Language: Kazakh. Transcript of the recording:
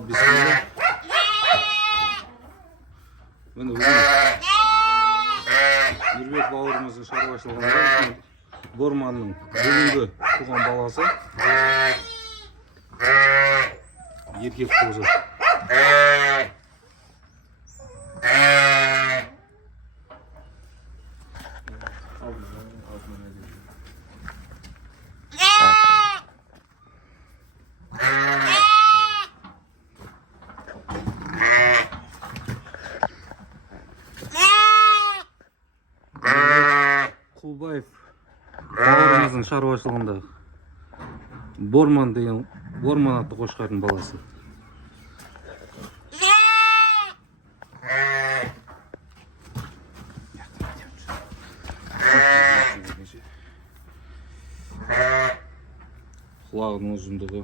Ал бисмилля. Міне Нұрбек бауырымыздың шаруашылығында Борманның бүгінгі туған баласы еркек қозы. Құлбаев бауырымыздың шаруашылығында Борман деген Борман атты қошқардың баласы. Құлағының ұзындығы